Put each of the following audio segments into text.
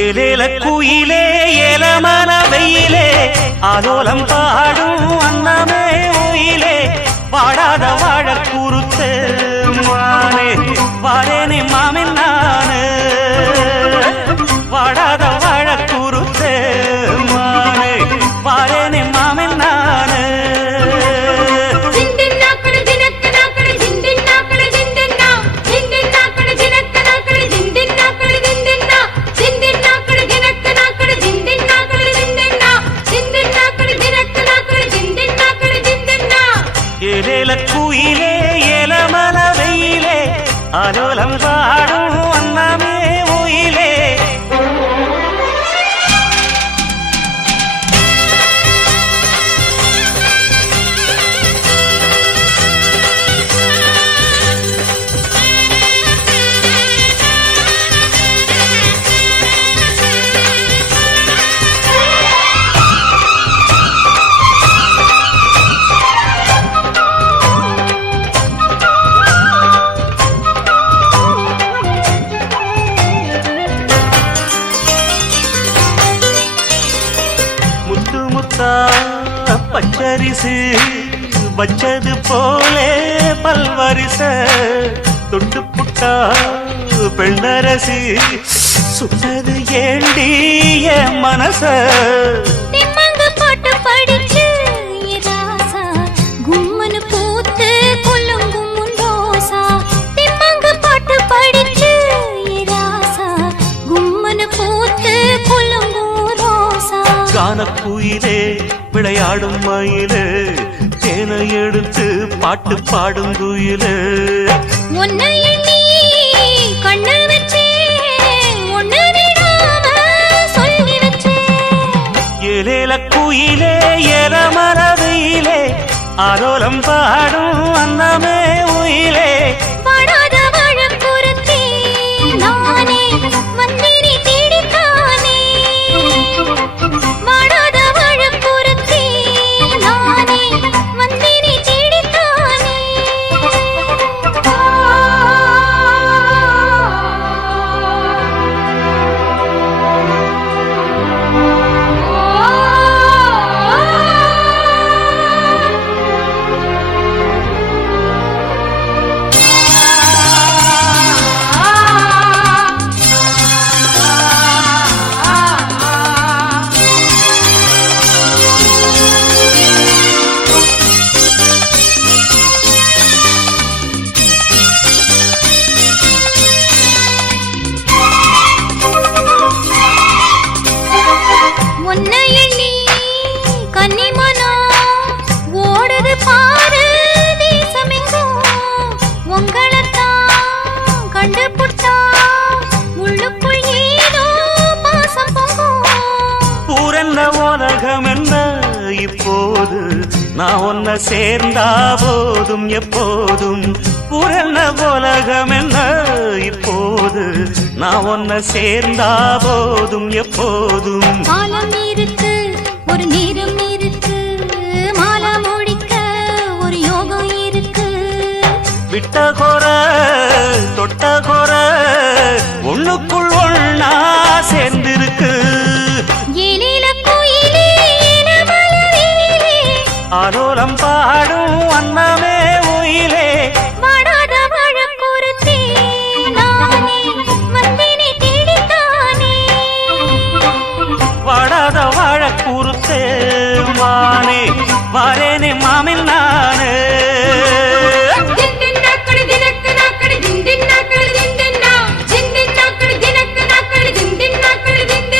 ஏலேல குயிலே ஏலமன வெயிலே ஆலோலம் பாடும் அன்னமே உயிலே வாடாத வாழ குறுத்து மானே வாரேனே மாமின் நானு வாடாத வாழ குறுத்து மானே வாரேனே மாமின் நானு குயிலே ஏலமல வெயிலே ஆலோலம் பாடும் அன்னமே உயிலே பச்சரிசு வச்சது போலே பல்வரிச தொட்டு புட்டா பெண்ணரசி சுட்டது ஏண்டி என் மனச பாட்டு படிச்சு ராசா கும்மனு பூத்து கொல்லுங்கும் முண்டோசா திம்மங்கு பாட்டு படிச்சு ராசா கும்மனு பூத்து கொல்லுங்கும் ரோசா கானக்குயிலே விளையாடும் மயிலே தேனை எடுத்து பாட்டு பாடும் குயிலே உன்னை எண்ணி கண்ணு வச்சே ஒன்னு விடாம சொல்லி வச்சே ஏலேல குயிலே ஏலமரவிலே ஆலோலம் பாடும் அன்னமே உயிலே வாடாத வாழ பொருத்தி நானே வந்தினி தேடித்தானே வாடாத வாழ பொருத்தி நானே வந்தினி தேடித்தானே உன்னை எண்ணி கன்னிமனோ ஓடுது பாரு தேசமெங்கும் உங்களைத்தான் கண்டுபுட்டா உள்ளுக்குள் ஏதோ பாசம் பொங்கும் பூரன்ன உலகம் என்ன இப்போது நான் ஒன்ன சேர்ந்தா போதும் எப்போதும் பூரன்ன உலகம் என்ன இப்போது நான் ஒன்ன சேர்ந்தா போதும் எப்போதும் காலம் இருக்கு ஒரு நேரம் இருக்கு மாலை முடிக்க ஒரு யோகம் இருக்கு விட்ட கோர தொட்ட கோர ஒண்ணுக்குள் ஒண்ணா சேர்ந்திருக்கு ஏலேல குயிலே ஏலமல வெயிலே ஆலோலம் பாடும் அன்னமே உயிலே வாடாத வாழ பொருத்தி நானே வந்தினி தேடித்தானே வாடாத வாழ கூறுத்தே மானே வாரேனே மாமின் நானே தின் தின் நாக்கடி தினக்கு நாக்கடி தின் தின் நா தின் தின் நாக்கடி தினக்கு நாக்கடி தின் தின் நாக்கடி தின் தின்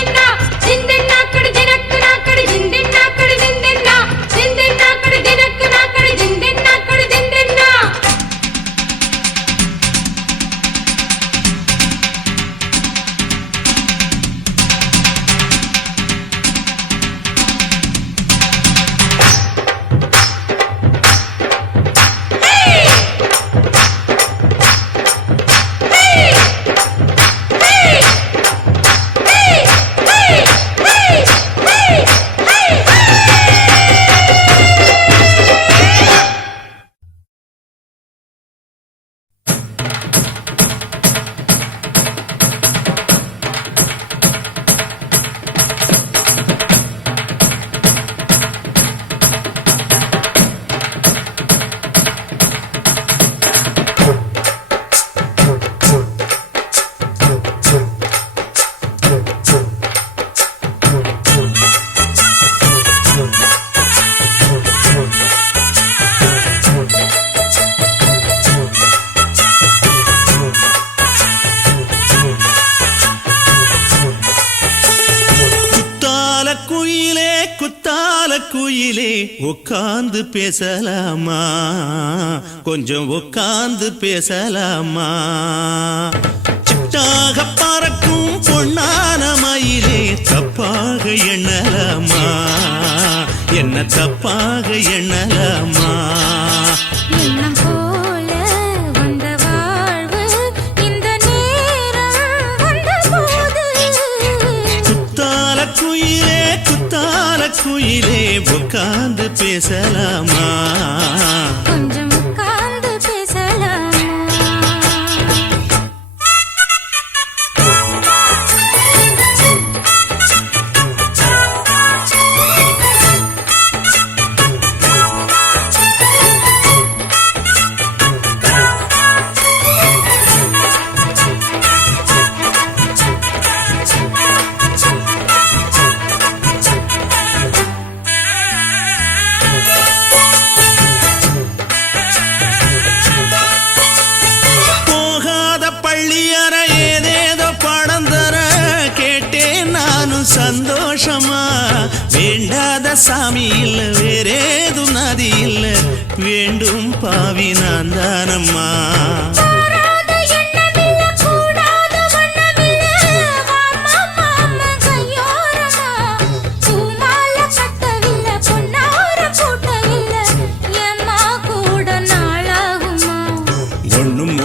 குத்தால குயிலே உட்கார்ந்து பேசலாமா கொஞ்சம் உட்கார்ந்து பேசலாமா சிட்டாக பறக்கும் பொன்னான மயிலே தப்பாக எண்ணலாமா என்ன தப்பாக எண்ணலாமா எண்ணம் போல வந்த வாழ்வு இந்த நேரம் வந்தபோது குத்தால குயிலே உட்கார்ந்து பேசலாமா கொஞ்சம் உட்கார்ந்து பேசலாமா சந்தோஷமா வேண்டாத சாமி இல்ல வேறேது நதி இல்ல வேண்டும் பாவி நான் தானம்மா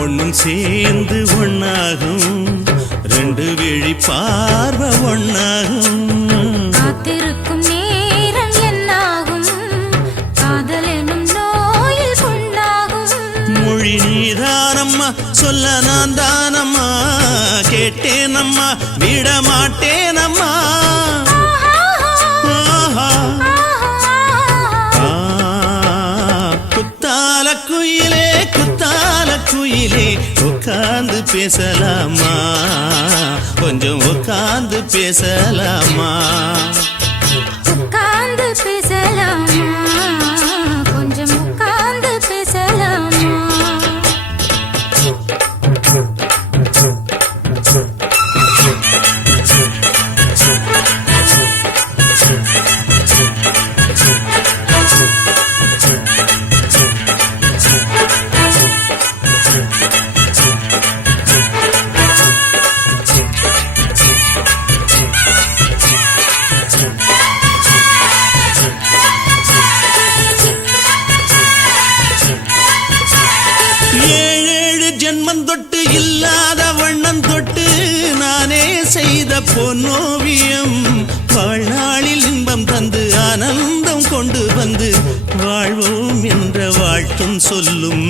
ஒண்ணும் சேர்ந்து ஒன்னாகும் ரெண்டு விழி பார்வை ஒன்னாகும் காத்திருக்கும் நேரம் என்னாகும் காதல் எனும் நோயில் கொண்டாகும் மொழி நீதானம்மா சொல்ல நான் தானம்மா கேட்டேனம்மா விட மாட்டேனம்மா குத்தால குயிலே உட்கார்ந்து பேசலாமா கொஞ்சம் உட்கார்ந்து பேசலாமா உட்கார்ந்து பேசலாமா கொஞ்சம் உட்கார்ந்து பேசலாமா ஜென்மம் தொட்டு இல்லாத வண்ணம் தொட்டு நானே செய்த பொன்னோவியம் வாழ்நாளில் இன்பம் தந்து ஆனந்தம் கொண்டு வந்து வாழ்வோம் என்ற வாழ்த்தும் சொல்லும்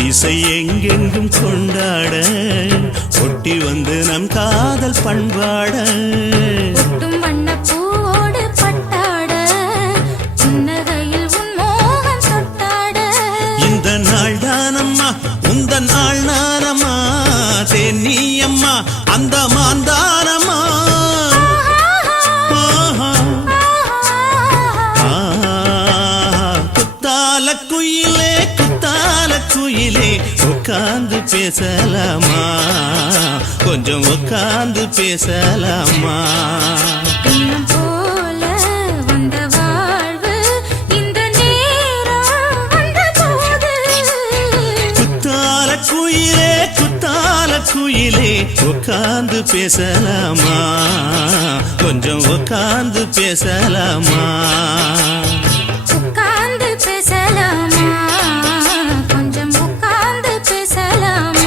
திசை எங்கெங்கும் கொண்டாட ஒட்டி வந்து நம் காதல் பண்பாட வண்ண பூவோடு பட்டாட புன்னகையில் உன் மோகம் தொட்டாட இந்த நாள் தானம்மா உந்த நாள் நானம்மா தென்னியம்மா அந்த மாந்தானம்மா குயிலே உட்கார்ந்து பேசலாமா கொஞ்சம் உட்கார்ந்து பேசலாமா எண்ணம் போல வந்த வாழ்வு இந்த நேரம் வந்தபோது குத்தால குயிலே உட்கார்ந்து பேசலாமா கொஞ்சம் உட்கார்ந்து பேசலாமா உட்கார்ந்து பேசலாமா கொஞ்சம் உட்கார்ந்து பேசலாமா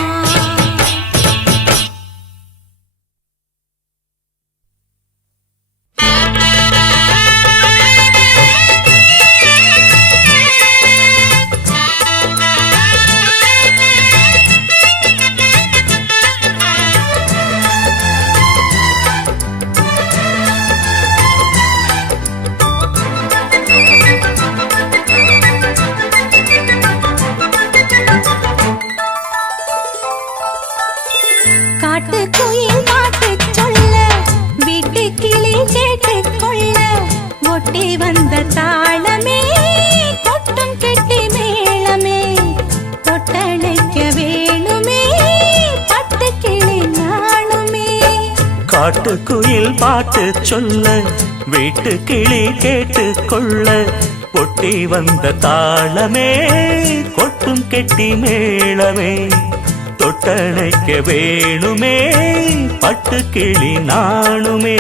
தாளமே கொட்டும் கெட்டி மேளமே தொட்டணைக்க வேணுமே பட்டு கிளி நாணுமே காட்டுக்குயில் பாட்டு சொல்ல வீட்டு கிளி கேட்டு கொள்ள ஒட்டி வந்த தாளமே கொட்டும் கெட்டி மேளமே தொட்டணைக்க வேணுமே பட்டு கிளி நாணுமே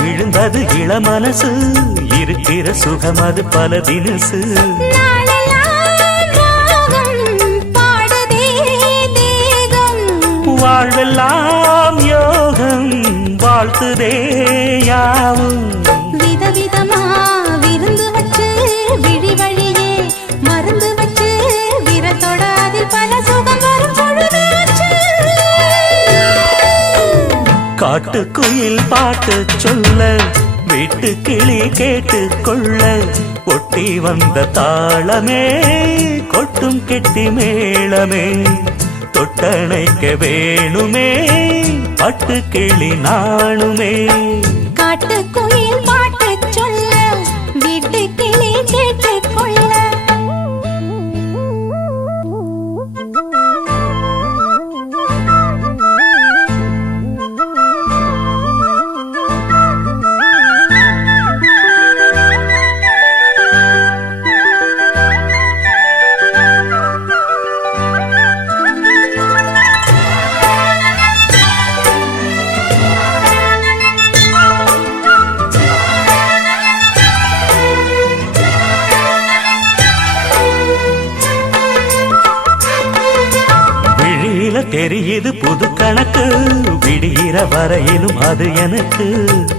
விழுந்தது இள மனசு இருக்கிற சுகம் அது பல தினசு வாழ்வெல்லாம் யோகம் வாழ்த்துதே யாவும் விதவிதமா விருந்து வச்சு விழி வழியே மருந்து வச்சு விரத்தோட அதில் பல சுகம் வரும் பொழுதாச்சு காட்டுக்குயில் பாட்டு சொல்ல வீட்டு கிளி கேட்டு கொள்ள ஒட்டி வந்த தாளமே கொட்டும் கெட்டி மேளமே தொட்டணைக்க வேணுமே பட்டு கிளி நாணுமே காட்டுக்குயில் பாட்டு சொல்ல வீட்டு கிளி கேட்டு கொள்ள தெரியுது புது கணக்கு விடுகிற வரையிலும் அது எனக்கு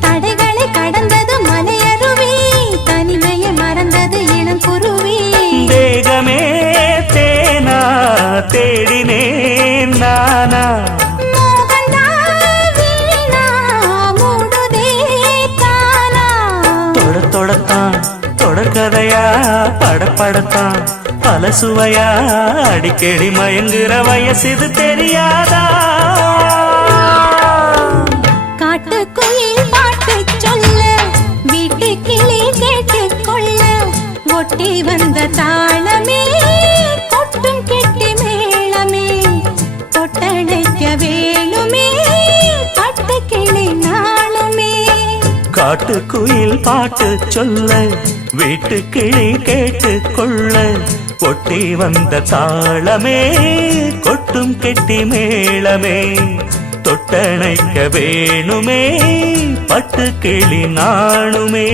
தடைகளை கடந்தது மலையருவி தனிமையை மறந்தது இளங்குருவி தேகமே தேனா தேடினேன் நானா தொடத்தான் தொடர்கதையா படப்படத்தான் பல சுவையா அடிக்கடி மயங்குற வயசு தெரியாதா காட்டுக்குயில் பாட்டு சொல்ல வீட்டு கிளி கேட்டு கொள்ள ஒட்டி வந்த தாளமே கொட்டும் கெட்டி மேளமே தொட்டணைக்க வேணுமே பட்டு கிளி நாளுமே காட்டுக்குயில் பாட்டு சொல்ல வீட்டு கிளி கேட்டு கொள்ள ஒட்டி வந்த தாளமே கொட்டும் கெட்டி மேளமே தொட்டணைக்க வேணுமே பட்டு கிளி நாணுமே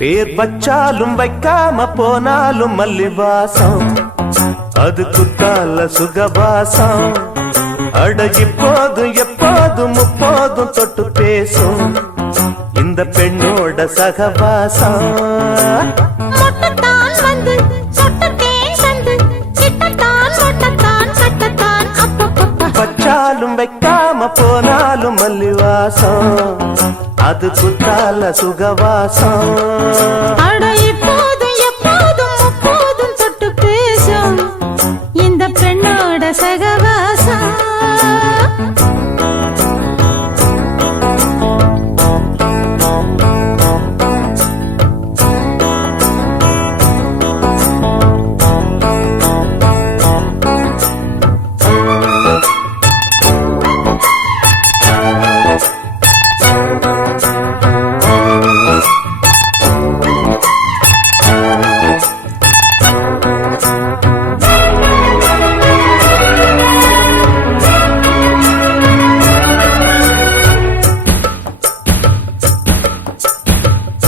பேர் வச்சாலும் வைக்காம போனாலும் மல்லிவாசம் அது குத்தால சுகவாசம் அடகி போதும் எப்போதும் முப்போதும் தொட்டு பேசும் இந்த பெண்ணோட சகவாசம் வச்சாலும் வைக்காம போனாலும் மல்லிவாசம் அது குத்தால சுகவாசம். அட இப்போதும் எப்போதும் முப்போதும் தொட்டு பேசும் இந்த பெண்ணோட சகவாசம்.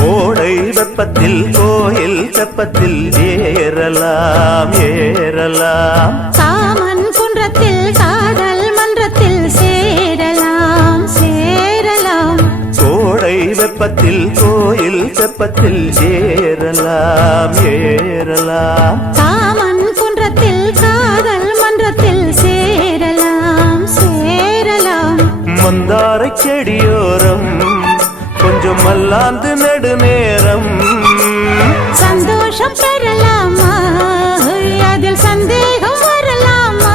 கோடை வெப்பத்தில் கோயில் தெப்பத்தில் ஏறலாம் ஏறலாம். காமன் குன்றத்தில் காதல் மன்றத்தில் சேரலாம் சேரலாம். கோடை வெப்பத்தில் கோயில் தெப்பத்தில் ஏறலாம் ஏறலாம். காமன் குன்றத்தில் காதல் மன்றத்தில் சேரலாம் சேரலாம். மந்தாரை செடியோரம் கொஞ்சம் மல்லாந்து நெடுநேரம் சந்தோஷம் பெறலாமா அதில் சந்தேகம் வரலாமா.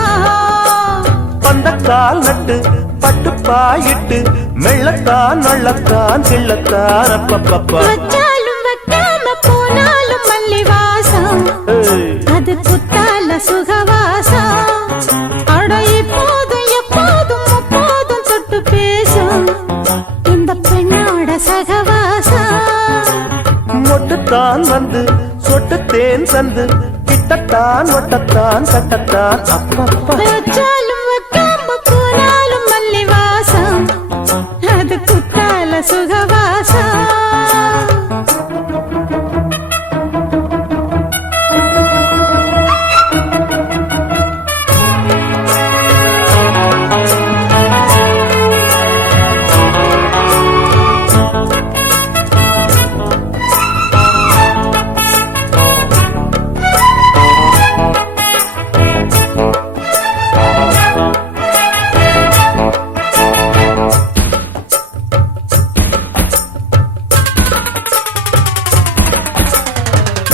பந்தக்கால் நட்டு பட்டு பாயிட்டு மெள்ளத்தான் நள்ளத்தான் கிள்ளத்தான் அப்பப்பப்பா. வச்சாலும் வைக்காம போனாலும் மல்லி வாசம் அது குத்தால சுகவாசம். அட இப்போதும் எப்போதும் முப்போதும் தொட்டு பேசும் இந்த பெண்ணோட சகவாசம். மொட்டுத்தான் வந்து சொட்டு தேன் தந்து கிட்டத்தான் ஒட்டத்தான் கட்டத்தான் அப்பப்பா. வச்சாலும் வைக்காம போனாலும் மல்லி வாசம் அது குத்தால சுகவாசம்.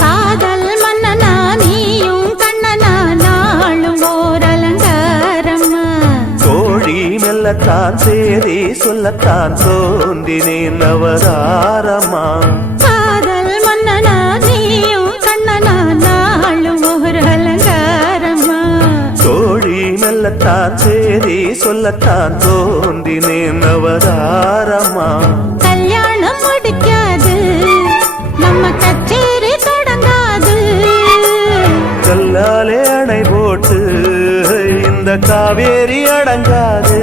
காதல் மன்னனா நீயும் கண்ணனா நாளும் ஓர் அலங்காரம்மா. கோழி மெல்லத்தான் சேரி சொல்லத்தான் தோன்றினேன் நவதாரமா. காதல் மன்னனா நீயும் கண்ணனா நாளும் ஓர் அலங்காரம்மா. கோழி மெல்லத்தான் சேரி சொல்லத்தான் தோன்றினேன் நவதாரமா. கல்யாணம் முடிக்காது நம்ம கச்சேரி தொடங்காது. கல்லாலே அணை போட்டு இந்த காவேரி அடங்காது.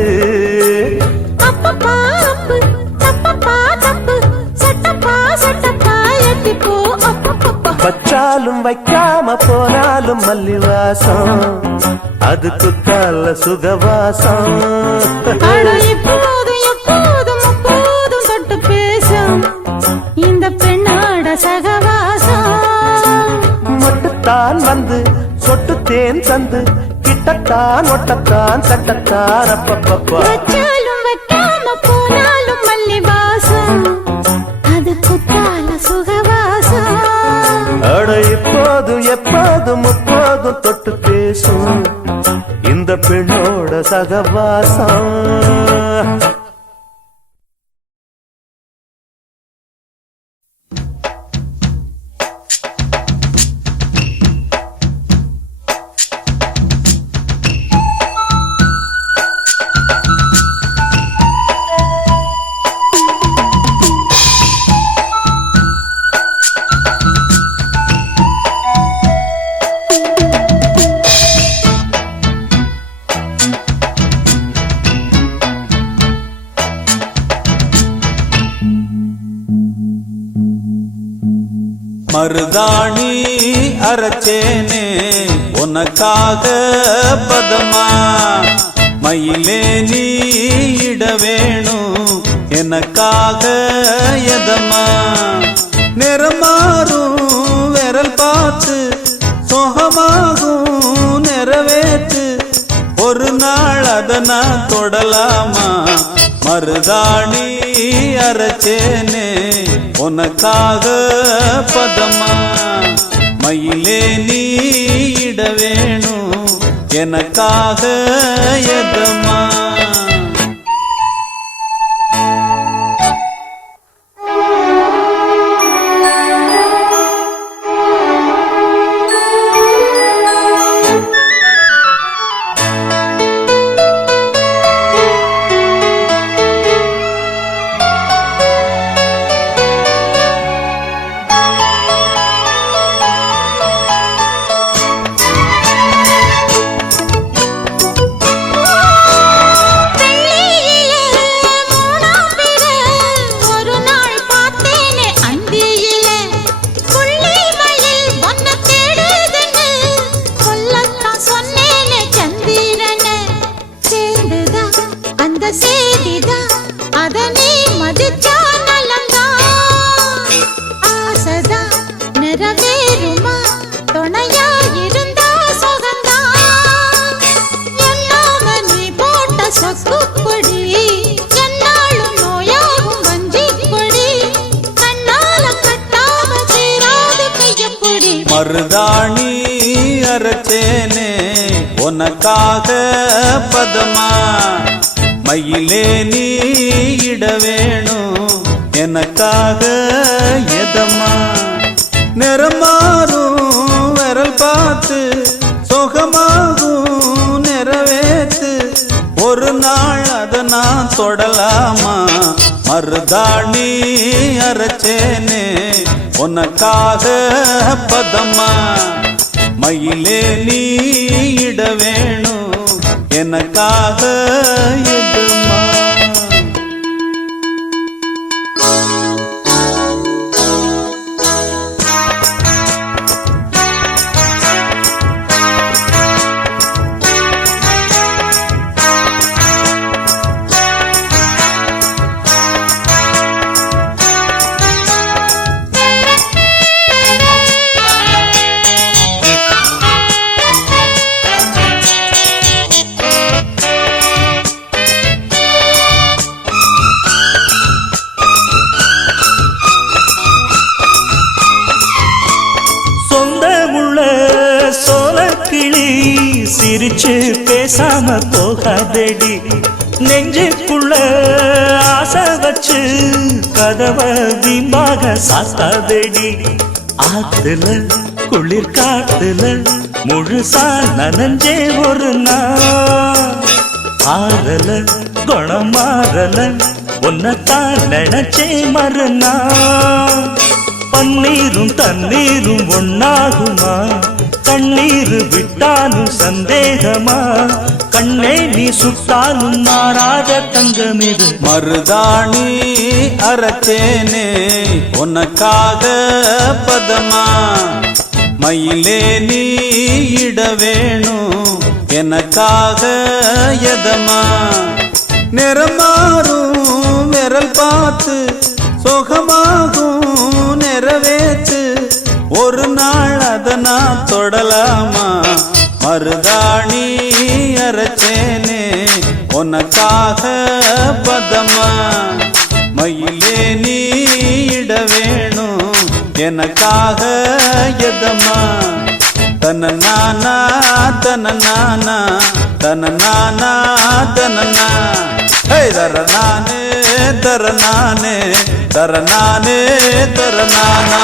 அப்பப்பா அப்பு தப்பப்பா தப்பு சட்டப்பா சட்டப்பா எட்டிப்போ அப்பப்பப்பா. வச்சாலும் வைக்காம போனாலும் மல்லிவாசம் அது குத்தால சுகவாசம். அட இப்போதும் எப்போதும் முப்போதும் தொட்டு பேசும் இந்த பெண்ணோட சகவாசம். மொட்டுத்தான் வந்து சொட்டு தேன் தந்து கிட்டத்தான் ஒட்டத்தான் கட்டத்தான் அப்பப்பப்பா. வச்சாலும் வைக்காம போனாலும் மல்லி வாசம் அது குத்தால சுகவாசம். அட இப்போதும் எப்போதும் முப்போதும் தொட்டு பேசும் இந்த பெண்ணோட சகவாசம். மருதாணி அரைச்சேனே உனக்காக பதமா, மயிலே நீ இட வேணும் எனக்காக எதமா, நிறமாறும் விரல் பார்த்து சொகமாகும் நிறைவேற்று ஒரு நாள் அத நான் தொடலாமா. மருதாணி அரைச்சேனே உனக்காக பதமா மயிலே நீ இட வேணும் எனக்காக எதமா மருதாணி அரைச்சேனே உனக்காக பதமா மயிலே நீ இட வேணும் எனக்காக எதமா நிறம் மாறும் விரல் பார்த்து சுகமாகும் நிறைவேத்து ஒரு நாள் அதை நான் தொடலாமா மருதாணி அரைச்சேனே உனக்காக பதமா மயிலே நீ இட வேணும் எனக்காக எதுமா சிரிச்சு பேசாம போகாதடி நெஞ்சுக்குள்ள ஆசை வச்சு கதவை வீம்பாக சாத்தாதடி ஆத்துல குளிர் காத்துல முழுசா நனஞ்சே ஒரு நாள் ஆறல குணம் மாறல உன்னத்தான் நினைச்சே மறுநாள் பன்னீரும் தண்ணீரும் ஒன்னாகுமா கண்ணீர் விட்டாலும் சந்தேகமா கண்ணே நீ சுட்டாலும் மாறாத தங்கமிது மருதாணி அரைச்சேனே உனக்காக பதமா மயிலே நீ இட வேணும் எனக்காக எதமா நிறம் மாறும் விரல் பார்த்து சுகமாகும் நிறைவேற்று ஒரு நாள் அதை நான் தொடலாமா மருதாணி அரைச்சேனே உனக்காக பதமா மயிலே நீ இட வேணும் எனக்காக எதமா தன நானா தன நானா தன நானா தனனா தர நானே தர நானே தர நானே தர நானா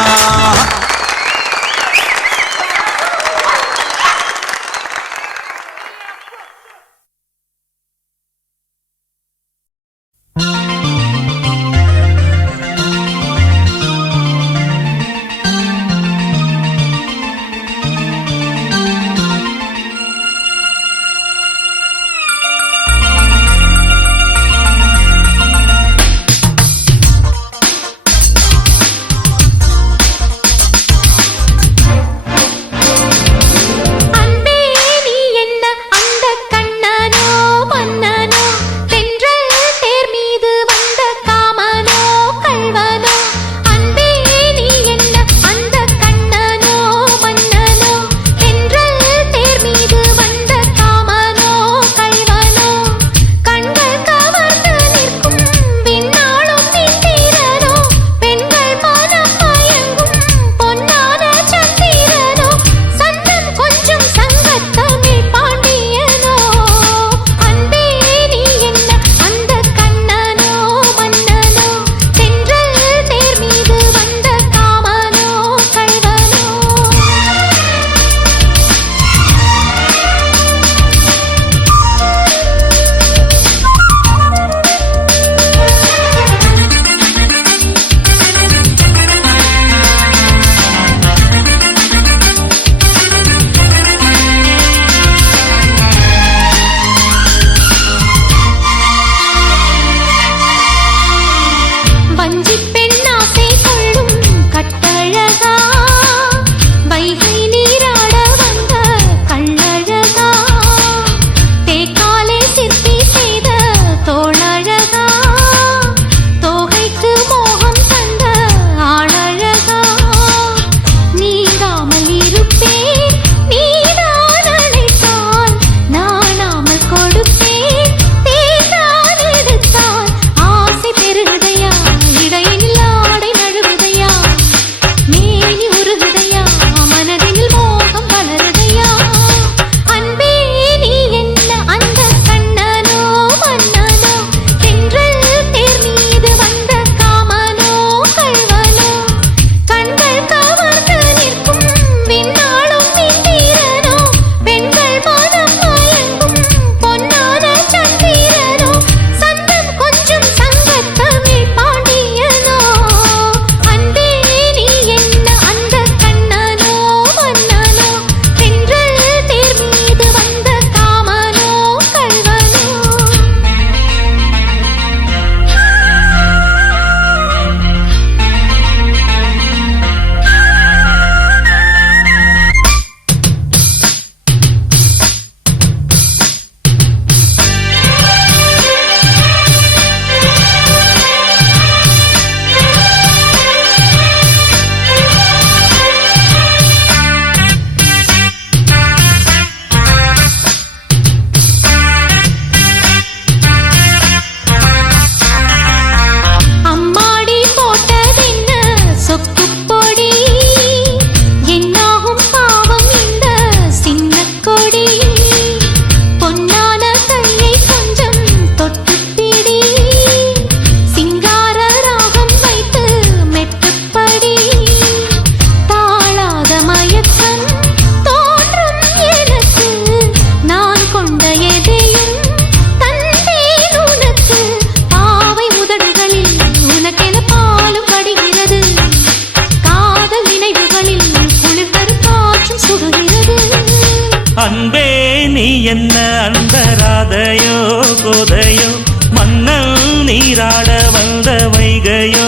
அந்த ராதையோ கோதையோ மன்னல் நீராட வந்த வைகையோ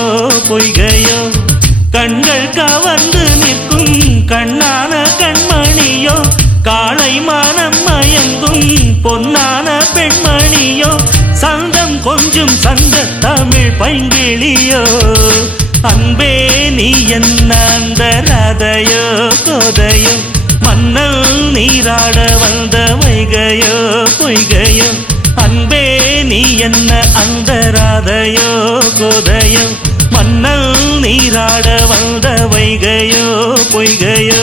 பொய்கையோ கண்கள் கவர்ந்து நிற்கும் கண்ணான கண்மணியோ காளை மனம் மயங்கும் பொன்னான பெண்மணியோ சந்தம் கொஞ்சம் சந்த தமிழ் பைங்கிளியோ அன்பே நீ என்ன அந்த ராதையோ கோதையோ மன்னல் நீராட வந்த வைகையோ பொய்கையோ அன்பே நீ என்ன அந்த ராதையோ கோதையோ மன்னல் நீராட வந்த வைகையோ பொய்கையோ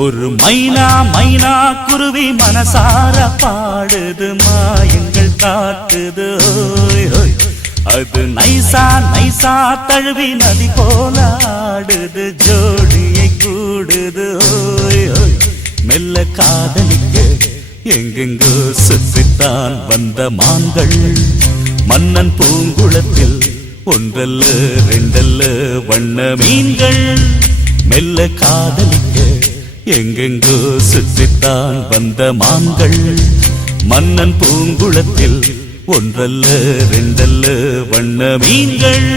ஒரு மைனா மைனா குருவி மனசார பாடுது மாயங்கள் காட்டுது ஓய் ஓய். அது நைசா நைசா தழுவி நதி போல ஆடுது ஜோடியை கூடுது ஓய் ஓய். மெல்ல காதலிக்க எங்கெங்கோ சுற்றித்தான் வந்த மான்கள் மன்னன் பூங்குளத்தில் ஒன்றல்ல ரெண்டல்ல வண்ண மீன்கள் மெல்ல காதலிக்க எங்கெங்கோ சுற்றித்தான் வந்த மான்கள் மன்னன் பூங்குளத்தில் ஒன்றல்ல ரெண்டல்ல வண்ண மீன்கள்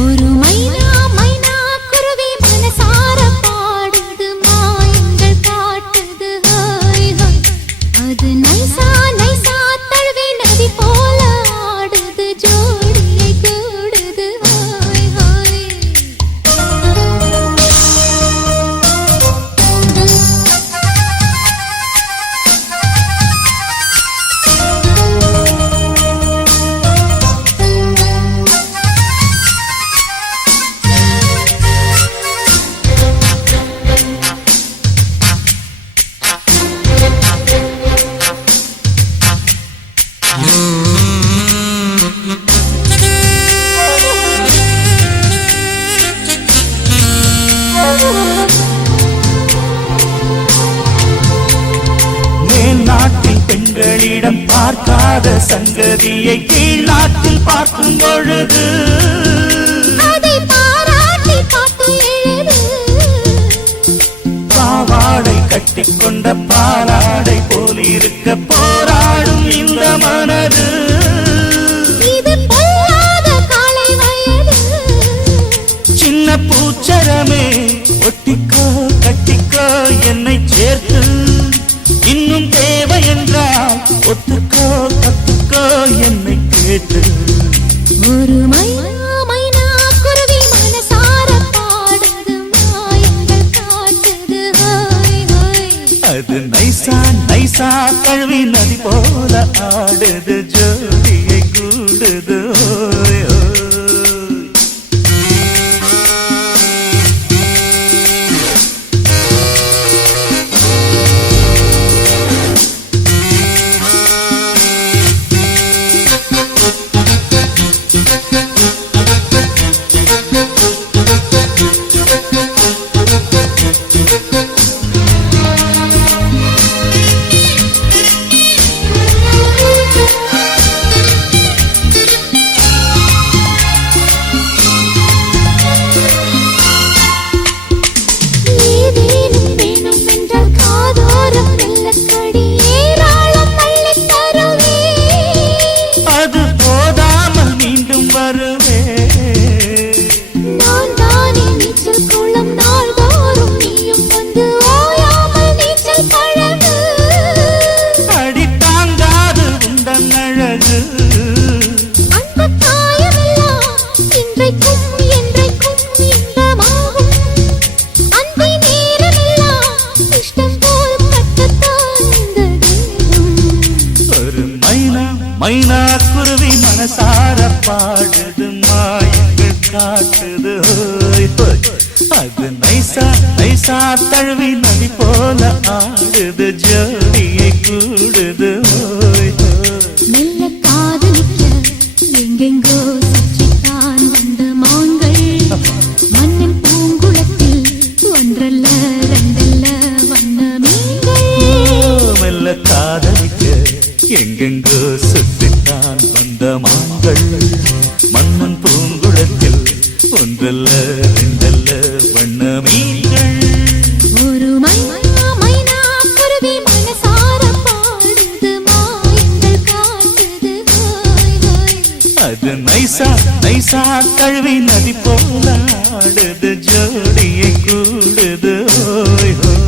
ஒரு மைனா மைனா குருவி மனசார பாடுது மாயங்கள் காட்டுது ஹாய் ஹாய். அது நைசா நைசா தழுவி நதி போல ஆடுது ஜோடியை கூடுது ஹாய் ஹாய். மேல் நாட்டில் பெண்களிடம் பார்க்காத சங்கதியை கீழ் நாட்டில் பார்க்கும் பொழுது அதை பாராட்டி பாட்டு எழுது. பாவாடை கட்டிக்கொண்ட பாலாடை போல் இருக்க போராடும் இந்த மனது இது பொல்லாத காலை வயது. சின்ன பூச்சரமே ஒட்டிக்கோ கட்டிக்கோ என்னை சேர்த்து இன்னும் தேவை என்றால் ஒத்துக்கோ கத்துக்கோ என்னை கேட்டு ஒரு மைனா மைனா குருவி மனசார பாடுது மாயங்கள் காட்டுது ஹாய் ஹாய். அது நைசா நைசா கழுவி நதி போல ஆடுது ஜோடியை கூடுது ஓய் ஓய். நைசா தழுவி நதி போல ஆடுது ஜோடியை கூடுது ஓய் ஓய். மெல்ல காதலிக்க எங்கெங்கோ சுற்றித்தான் வந்த மான்கள் மண்ணின் பூங்குளத்தில் ஒன்றல்ல ரெண்டல்ல வண்ண மீன்கள் மெல்ல காதலிக்க எங்கெங்கோ சுற்றித்தான் வந்த மான்கள் மன்னன் பூங்குளத்தில் ஒன்றல்ல ரெண்டல்ல வண்ண மீன்கள். ஒரு மைனா மைனா குருவி மனசார பாடுது மாயங்கள் காட்டுது ஹோய் ஹோய். அது நைசா நைசா தழுவி நதி போல ஆடுது ஜோடியை கூடுது ஓய் ஓய்.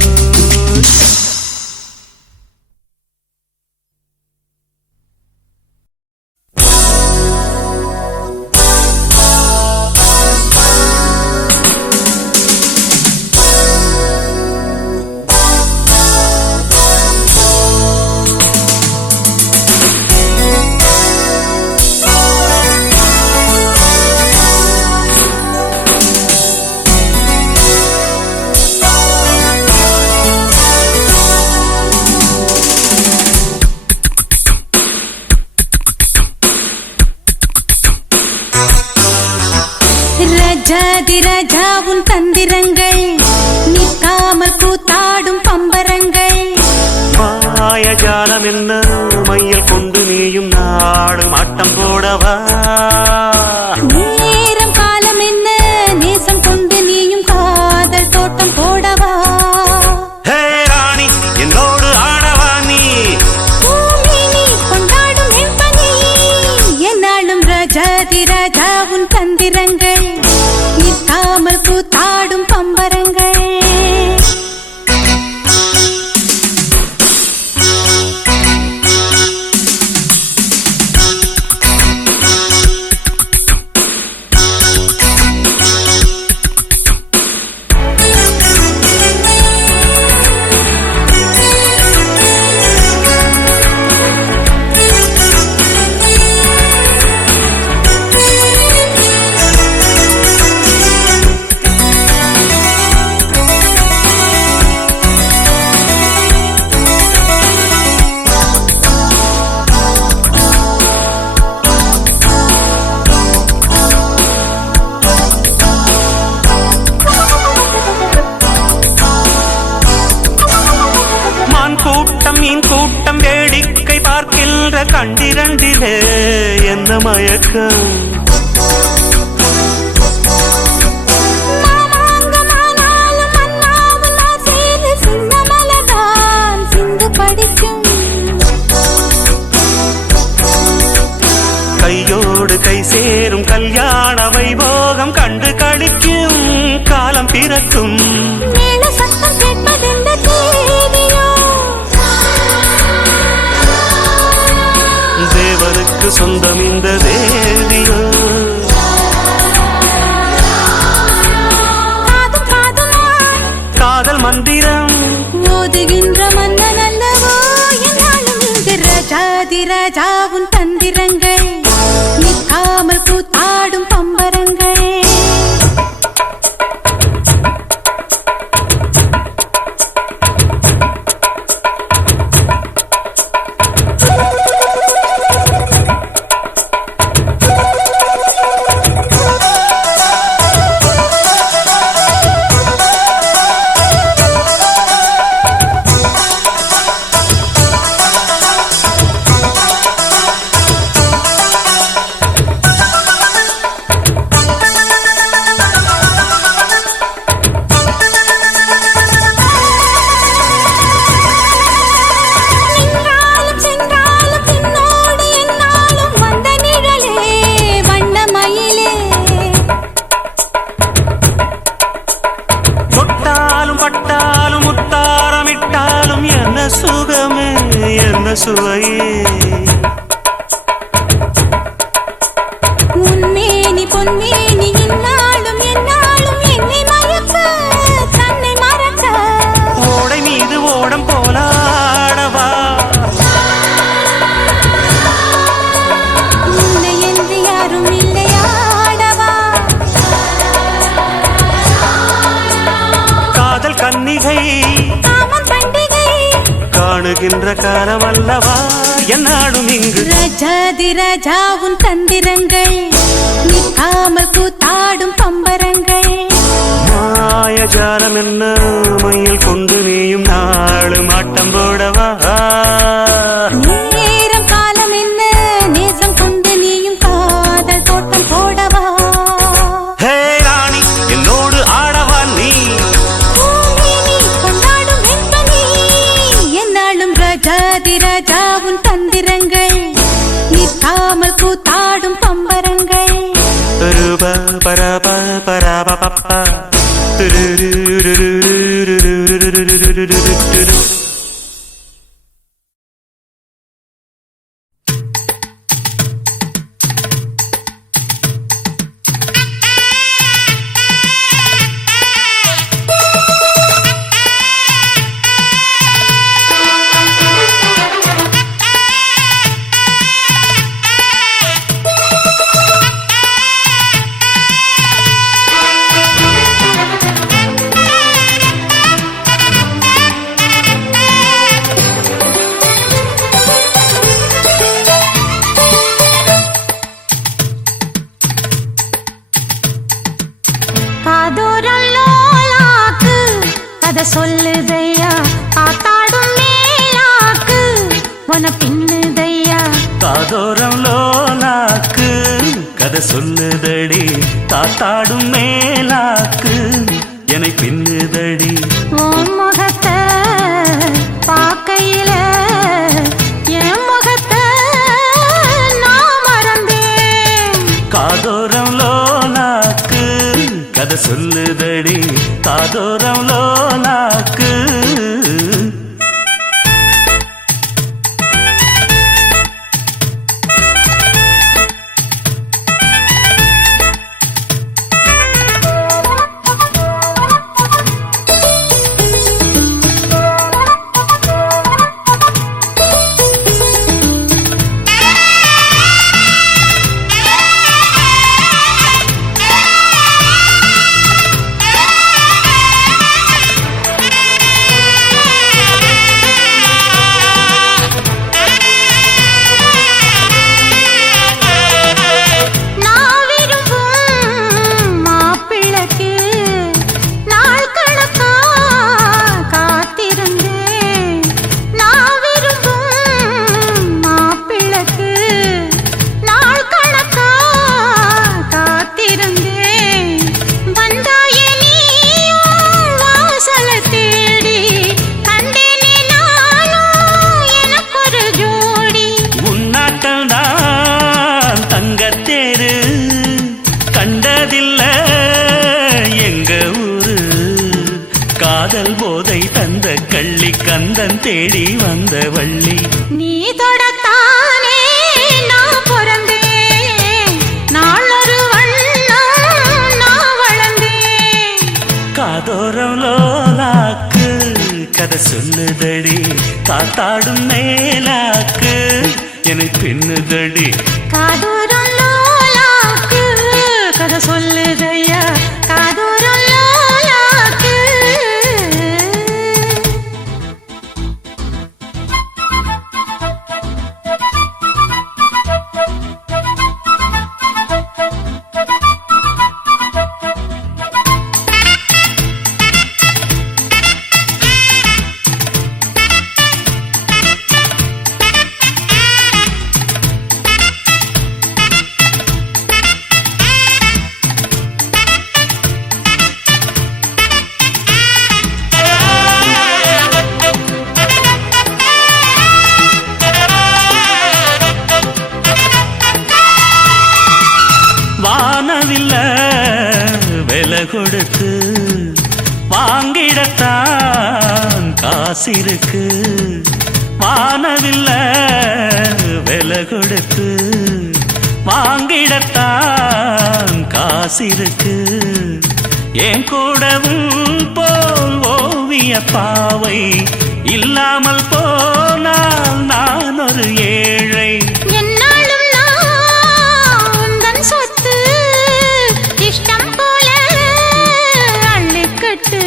ராஜாதிராஜா உன் தந்திரங்கள் நிற்காமல் கூத்தாடும் பம்பரங்கள் மாயஜாலம் என்ன மையல் கொண்டு நீயும் நாடும் ஆட்டம் போடவா. நேரம் காலம் என்ன நேசம் கொண்டு நீயும் காதல் தோட்டம் போடவா. ஹே ராணி என்னோடு ஆடவா நீ. பூமினி கொண்டாடும் வெண்பனி என்னாலும் ராஜாதிராஜா உன் தந்திரங்கள் நிற்காமல் கூத்தாடும் பம்பரங்கள். மீன் கூட்டம் வேடிக்கை பார்க்கின்ற கண்டிரண்டிலே என்ன மயக்கம். கையோடு கை சேரும் கல்யாண வைபோகம் கண்டு கழிக்கும் காலம் பிறக்கும். தேவனுக்கு சொந்தம் இந்த தேவியோ. காதல் மந்திரம் ஓதுகின்ற மன்னன் அல்லவோ என்னாலும் இங்கு ராஜாதிராஜா உன் தந்திரங்கள் நிற்காமல் கூத்தாடும் பம்பரங்கள். சுகமே என்ன சுவையே. உன்மேனி பொன்மேனி இந்நாளும் எந்நாளும் என்னை மயக்க தன்னை மறக்க. ஓடை மீது ஓடம் போலாடவா. உன்னை என்று யாரும் இல்லையாடவா. காதல் பண்டிகை காமன் பண்டிகை காணுகின்ற காலம் அல்லவா என்னாடும் இங்கு ராஜாதி ராஜாவும் தந்திரங்கள் நிற்காமல் கூத்தாடும் பம்பரங்கள் மாயஜாலம் என்ன மையில் கொண்டு நீயும் நாளும் ஆட்டம் போடவா நேரம் காலம் என்ன நேசம் கொண்டு நீயும் காதல் தோட்டம் போடவா ஹே ராணி என்னோடு ஆடவா நீ பூமேனி கொண்டாடும் வெண்பனி என்னாலும் ராஜாதி ராஜாவும் தந்திரங்கள் நிற்காமல் கூத்தாடும் பம்பரங்கள் ரூப பரப பரப பப்பா காதோரல்லோலாக்கு கதை சொல்லுதையா காத்தாடும் மேலாக்கு உன பின்னுதையா காதோரம் லோலாக்கு கதை சொல்லுதடி காத்தாடும் மேலாக்கு என்னை பின்னுதடி உன் முகத்தை பார்க்கையில என் முகத்தை நான் மறந்தேன் காதோரம் லோலாக்கு கதை சொல்லுதடி காதோரம் லோலாக்கு நான் விரும்பும் மாப்பிள்ளைக்கு நாள் கணக்கா காத்திருந்தேன் நான் விரும்பும் மாப்பிள்ளைக்கு நாள் கணக்கா காத்திருந்தேன் வந்தாயே நீயும் வாசலை தேடி கண்டேனே நானும் எனக்கொரு ஜோடி உன்னாட்டம் தான் தங்கத்தேரு கண்டதில்ல எங்க ஊரு காதல் போதை தந்த கள்ளி கந்தன் தேடி வந்த வள்ளி நீ தொடத்தானே நான் பிறந்தேன் நாளொரு வண்ணம் நான் வளர்ந்தேன் காதோரம் லோலாக்கு கதை சொல்லுதடி காத்தாடும் மேலாக்கு என்னை பின்னுதடி காதூரம் லோலாக்கு கதை சொல்லுதையா காதூரம் லோலாக்கு வானவில்ல விலை கொடுத்து வாங்கிடத்தான் காசிருக்கு வானவில்ல விலை கொடுத்து வாங்கிடத்தான் காசிருக்கு என் கூடவும் போல் ஓவிய பாவை இல்லாமல் போனால் நான் ஒரு ஏழை என்னாலும் நான் உந்தன் சொத்து இஷ்டம் போல அள்ளிக்கட்டு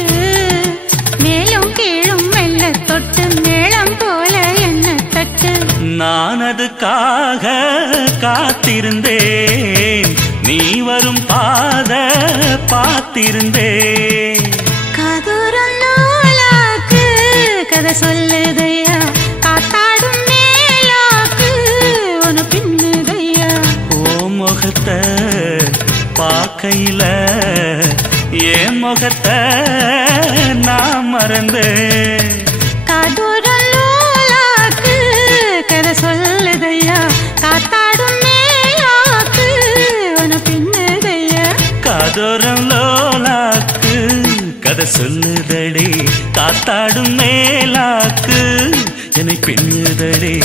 பார்த்திருந்தேன். காதோரம் நூலாக்கு கதை சொல்லுதையா, காத்தாடும் மேலாக்கு உன பின்னுதையா. ஓ முகத்தை பார்க்கையில என் முகத்தை நான் மறந்தேன். காதோரம் நூலாக்கு கதை சொல்லுதையா, காத்தாடும் மேலாக்கு உன பின்னுதையா. காதோரம் லோலாக்கு கதை சொல்லுதடி, காத்தாடும் மேலாக்கு என்னை பின்னுதடி.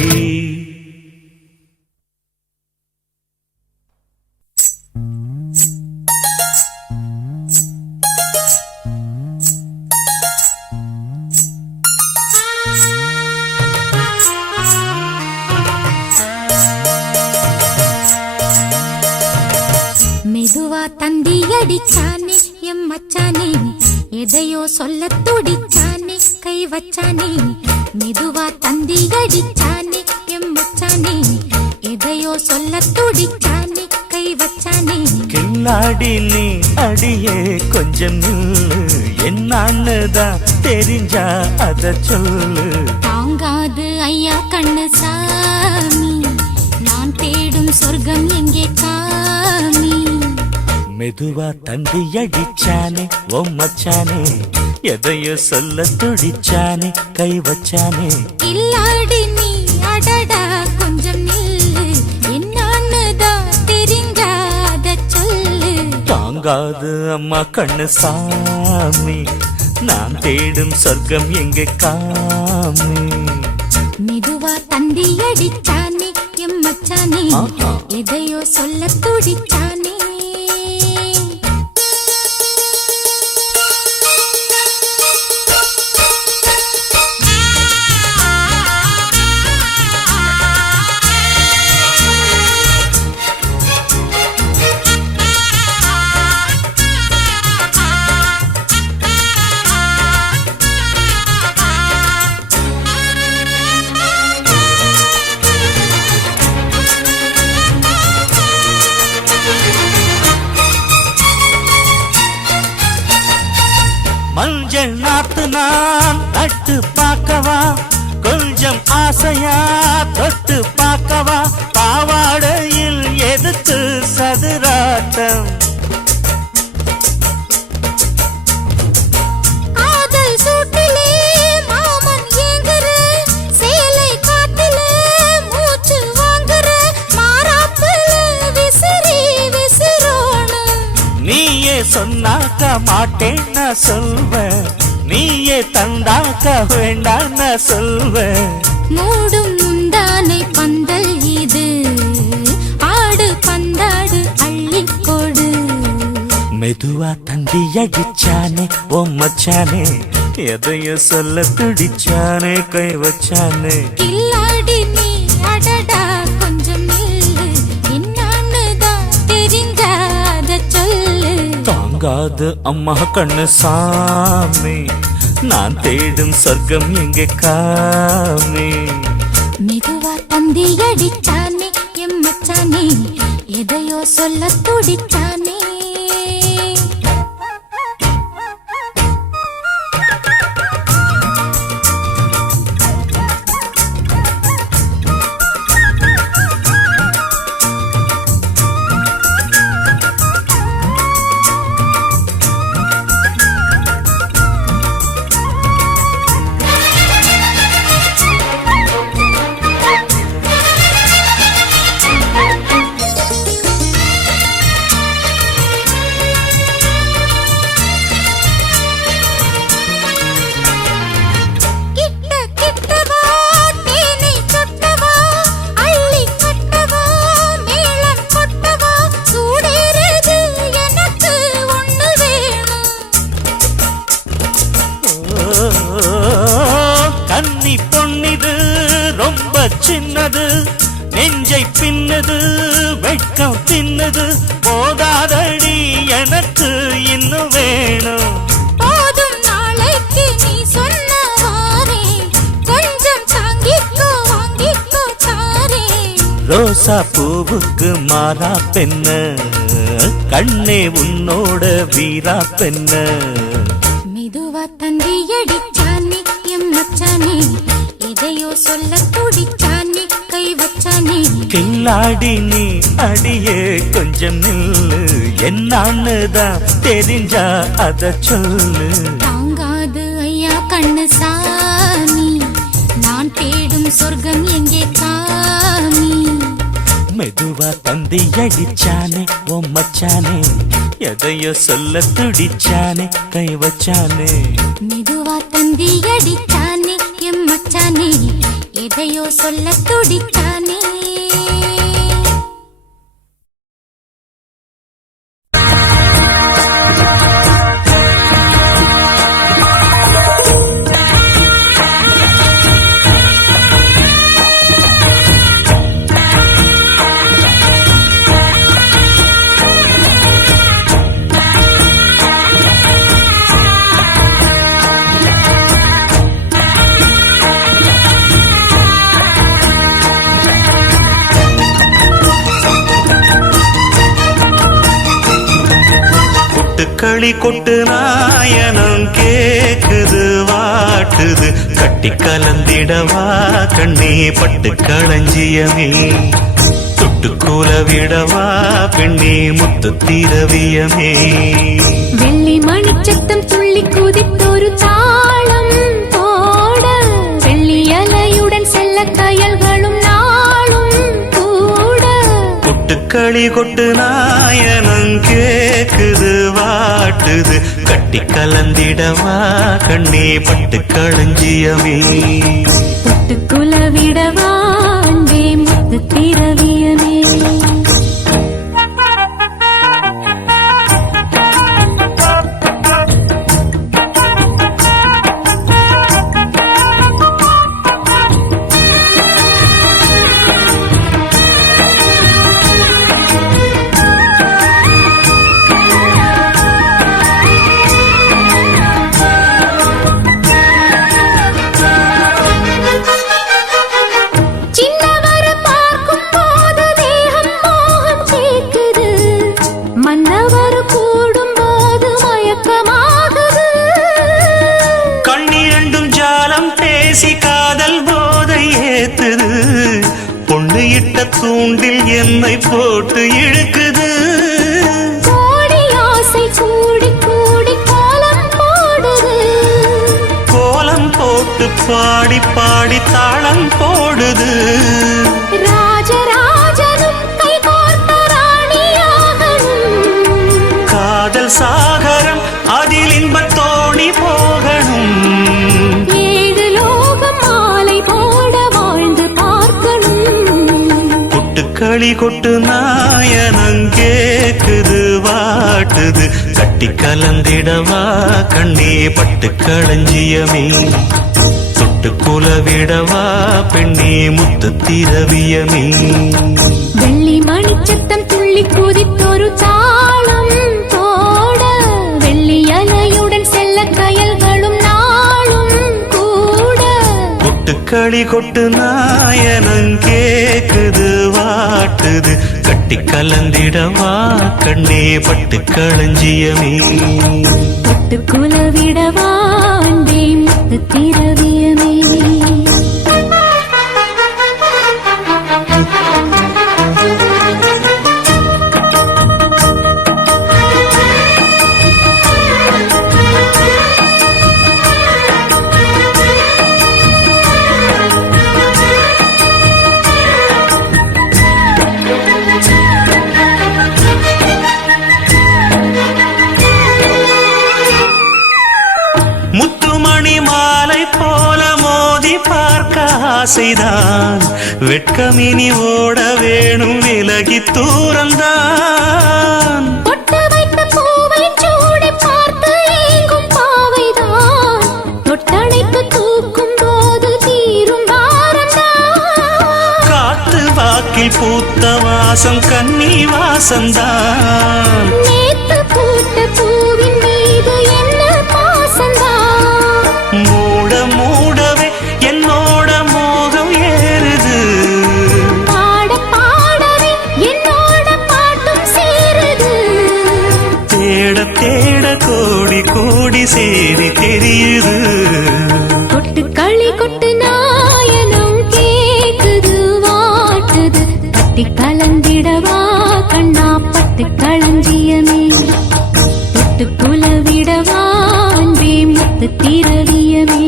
மெதுவா தந்தி அடிச்சானே எம் மச்சானே, எதையோ சொல்ல துடிச்சானே கை வச்சானே. மெதுவா தந்தி அடிச்சானே எம் மச்சானே, எதையோ சொல்ல துடிச்சானே கை வச்சானே. கில்லாடி நீ அடியே கொஞ்சம் நில்லு, என்னான்னுதான் தெரிஞ்சா அத சொல்லு. தாங்காது ஐயா கண்ணு சாமி, நான் தேடும் சொர்க்கம் எங்கே காமி. மெதுவா தந்தி அடிச்சானே ஓ மச்சானே, எதையோ சொல்ல துடிச்சானே கை வச்சானே. இல்லாடி நீ அடடா கொஞ்சம் நில்லு, என்னான்னுதான் தெரிஞ்சாத சொல்லு. தாங்காது அம்மா கண்ணு சாமி, நான் தேடும் சொர்க்கம் எங்க காமி. மெதுவா தந்தி அடிச்சானே எம் மச்சானே, எதையோ சொல்ல துடிச்சானே. மஞ்சள் நாத்து நான் நட்டு பார்க்கவா, கொஞ்சம் ஆசையா தொட்டு பார்க்கவா. பாவாடையில் எதுக்கு சதுராட்டம், காதல் சூட்டிலே மாமன் ஏங்குற, சேலை காட்டிலே மூச்சு வாங்குற, மாறாப்புல விசிறி விசிறோணும். நீயே சொன்னாக்க மாட்டேன் நான் சொல்வேன், நீயே தந்தாக்க வேண்டாம் நான் சொல்வேன். மூடும் முந்தானை பந்தல் இது, ஆடு பந்தாடு அள்ளிக்கொடு. மெதுவா தந்தி அடிச்சானே ஓ மச்சானே, எதையோ சொல்ல துடிச்சானே கை வச்சானே. கில்லாடி நீ அடடா கொஞ்சம் நில்லு, என்னான்னுதான் தெரிஞ்சாத சொல்லு. தாங்காது அம்மா கண்ணு சாமி, நான் தேடும் சொர்க்கம் எங்க காமி. மெதுவா தந்தி அடிச்சானே எம் மச்சானே, எதையோ சொல்ல துடிச்சானே. சின்னது நெஞ்சை பின்னது வெட்கம் தின்னது போதாதடி எனக்கு இன்னும் வேணும். போதும் நாளைக்கு நீ சொன்னவாரே கொஞ்சம் தாங்கிக்கோ வாங்கிக்கோ தாரே. ரோசா பூவுக்கு மாறா பெண்ண கண்ணே உன்னோட வீரா பெண்ண மெதுவா தந்தி அடிச்சானே எம் மச்சானே எதையோ சொல்ல துடிச்சானே கை வச்சானே கில்லாடி நீ அடியே கொஞ்சம் நில்லு என்னான்னுதான் தெரிஞ்சா அத சொல்லு தாங்காது ஐயா கண்ணு சாமி நான் தேடும் சொர்க்கம் எங்கே காமி மெதுவா தந்தி அடிச்சானே ஓ மச்சானே எதையோ சொல்ல துடிச்சானே கை வச்சானே மெதுவா தந்தி அடிச்சானே எம் மச்சானே எதையோ சொல்ல துடிச்சானே களி கொட்டு நாயனம் கேக்குது வாட்டுது கட்டி கலந்திடவா கண்ணே பட்டு களஞ்சியமே தொட்டுக்கூல விடவா பெண்ணே முத்து திரவியமே வெள்ளி மணிச்சத்தம் துள்ளி குதித்தொரு தாளம் போட வெள்ளி அலையுடன் செல்ல கயல்களும் நாளும் கூட கொட்டுக்களி கொட்டு நாயனம் கேக்குது வாட்டுது கட்டி கலந்திடவா கண்ணே பட்டு களஞ்சியமே தொட்டுக்குல விடவா அன்பே முத்து திரவியமே தூண்டில் என்னை போட்டு இழுக்குது கோடி ஆசை கூடி கூடி கோலம் போடுது கோலம் போட்டு பாடி பாடி தாளம் போடுது ராஜராஜனும் கை கோர்த்த ராணியாகணும் காதல் சாகரம் அதில் இன்பத் தோணி போகணும் ஏழு லோகம் மாலை போட வாழ்ந்து பார்க்கணும் களி கொட்டு நாயனம் கேக்குது வாட்டுது கட்டி கலந்திடவா கண்ணே பட்டு களஞ்சியமே தொட்டு குலவிடவா பெண்ணே முத்து திரவியமே வெள்ளி மணிச்சத்தம் துள்ளி குதித்தொரு தாளம் போட வெள்ளி அலையுடன் செல்ல கயல்களும் நாளும் கூட கொட்டுக்களி கொட்டு நாயனம் கேக்குது வாட்டுது கட்டி கலந்திடவா கண்ணே பட்டு களஞ்சியமே தொட்டு குலவிடவா அன்பே முத்து திரவியமே முத்துமணி மாலை போல மோதி பார்க்க ஆசைதான் வெட்கமினி ஓட வேணும் விலகி தூரந்தான் பொட்டு வைத்த பூவை சூடி பார்த்து ஏங்கும் பாவைதான் தொட்டணைத்து தூக்கும் போது தீரும் பாரந்தான் காத்து வாக்கில் பூத்த வாசம் கன்னி வாசந்தான் நேத்து பூத்த பூவின் மீது என்ன பாசந்தான் மூட மூடவே என்னோட மோகம் ஏறுது பாட பாடவே என்னோட பாட்டும் சேருது சேதி தெரியுது. கொட்டு களி கொட்டு நாயனம் கேக்குது வாட்டுது கட்டி கலந்திடவா கண்ணா பட்டு களஞ்சியமே தொட்டு குலவிடவா அன்பே முத்து திரவியமே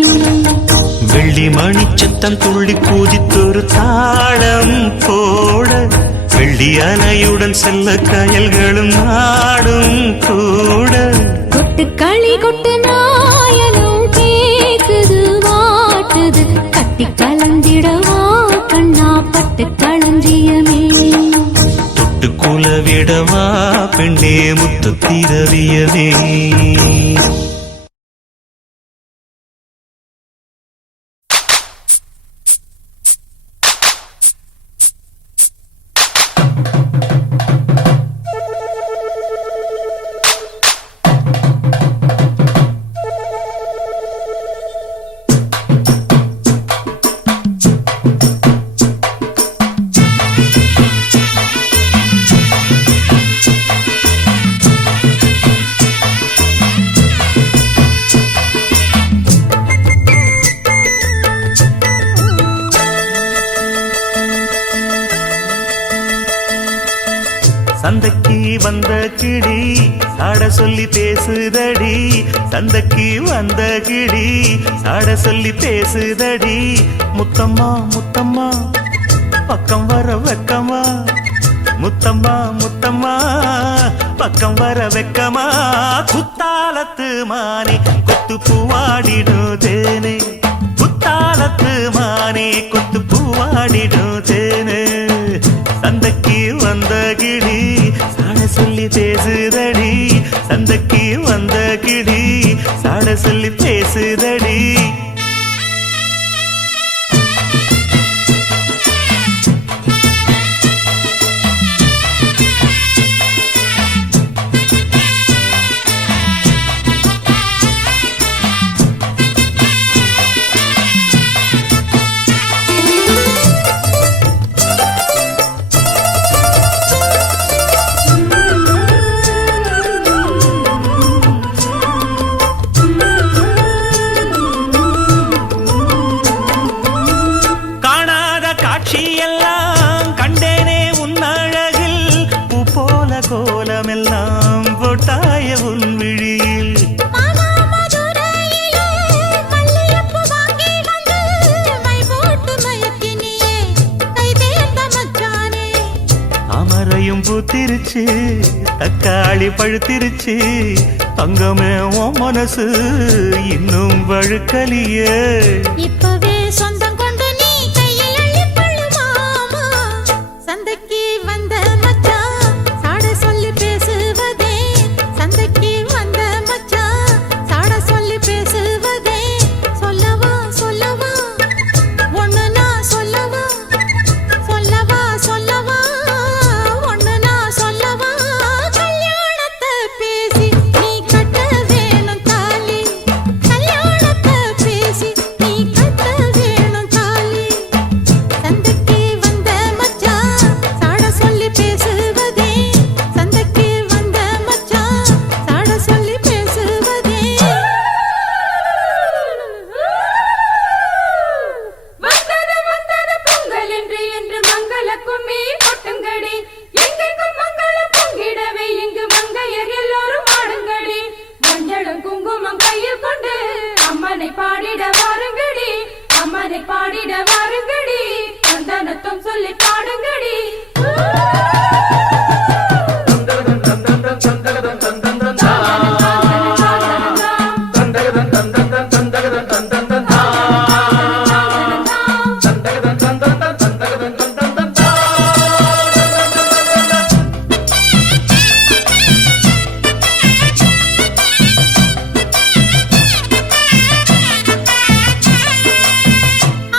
வெள்ளி மணிச்சத்தம் துள்ளி குதித்தொரு தாளம் போட வெள்ளி அலையுடன் செல்ல கயல்களும் நாடும் கூட. கொட்டு களி கொட்டு நாயனம் கேக்குது வாட்டுது கட்டி கலந்திடவா கண்ணா பட்டு களஞ்சியமே தொட்டு குலவிடவா பெண்ணே முத்து திரவியமே. சந்தைக்கு வந்த கிளி சாட சொல்லி பேசுதடி, சந்தைக்கு வந்த கிளி சாட சொல்லி பேசுதடி. முத்தம்மா முத்தம்மா பக்கம் வர வெக்கமா, முத்தம்மா முத்தம்மா பக்கம் வர வெக்கமா. குத்தாலத்து மானே கொத்து பூவாடிடும் தேனே, குத்தாலத்து மானே கொத்து பூவாடிடும் தேனே. சந்தைக்கு வந்த கிளி சாட சொல்லி பேசுதடி, சந்தைக்கு வந்த கிளி சாட சொல்லி பேசுதடி. கோலமெல்லாம் போட்டாய உன் விழியில் அமரையும் பூத்திருச்சு தக்காளி பழுத்திருச்சு, தங்கமே உன் மனசு இன்னும் வழுக்கலியே. இப்பவே சொந்தம் கொண்டு நீ கையில் அள்ளி பள்ளு மாமா, சந்தைக்கு வந்த மச்சான் சாட சொல்லி பேசுவதே, சந்தைக்கு வந்த மச்சான் சாட சொல்லி பேசுவதே. சொல்லவா சொல்லவா ஒண்ணு நான் சொல்லவா, சொல்லவா சொல்லவா ஒண்ணு நான் சொல்லவா. கல்யாணத்தை பேசி நீ கட்ட வேணும் தாலி, கல்யாணத்தை பேசி நீ கட்ட வேணும் தாலி. சந்தைக்கு வந்த மச்சான் சாட சொல்லி பேசுவதே, சந்தைக்கு வந்த மச்சான் சாட சொல்லி பேசுவதே. வந்தது வந்தது பொங்கல் என்று மங்கள கும்மி கொட்டுங்கடி, எங்கெங்கும் மங்களம் பொங்கிடவே இங்கு மங்கையர் எல்லோரும் ஆடுங்கடி. மஞ்சளும் குங்குமம் கையில் கொண்டு அம்மனை பாடிட வாருங்கடி, அம்மனை பாடிட வாருங்கடி, சந்தனத்தும் சொல்லி பாடுங்கடி.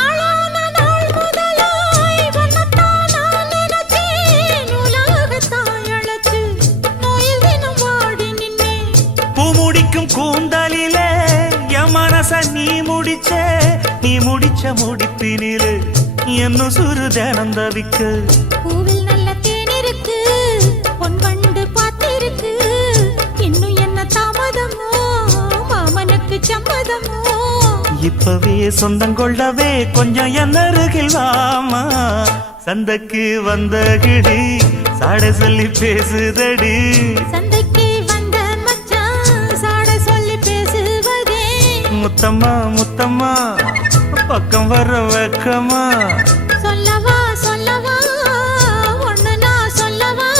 ஆளான நாள் முதலாய் வண்ணத்தான் நான் நினைச்சேன், உலகத்தாய் அழைச்சு நோயில் தினம் வாடி நின்னேன். பூமுடிக்கும் கூந்தலிலே என் மனச நீ முடிச்ச, நீ முடிச்ச முடிப்பினிலே என்னும் சுரு தினம் தவிக்க. பூவில் நல்ல தேன் இருக்கு, பொன் வண்டு பார்த்திருக்கு, இன்னும் என்ன தாமதமோ மாமா உனக்கு சம்மதமோ? இப்பவே சொந்தம் கொள்ளவே கொஞ்சம் என் அருகில் வாமா. சந்தைக்கு வந்த கிடி சாட சொல்லி பேசுதடி. சந்தைக்கு வந்த மச்சான் சாட சொல்லி பேசுவதே. முத்தம்மா முத்தம்மா பக்கம் வர வெக்கமா. சொல்லவா சொல்லவா ஒண்ணு நான் சொல்லவா,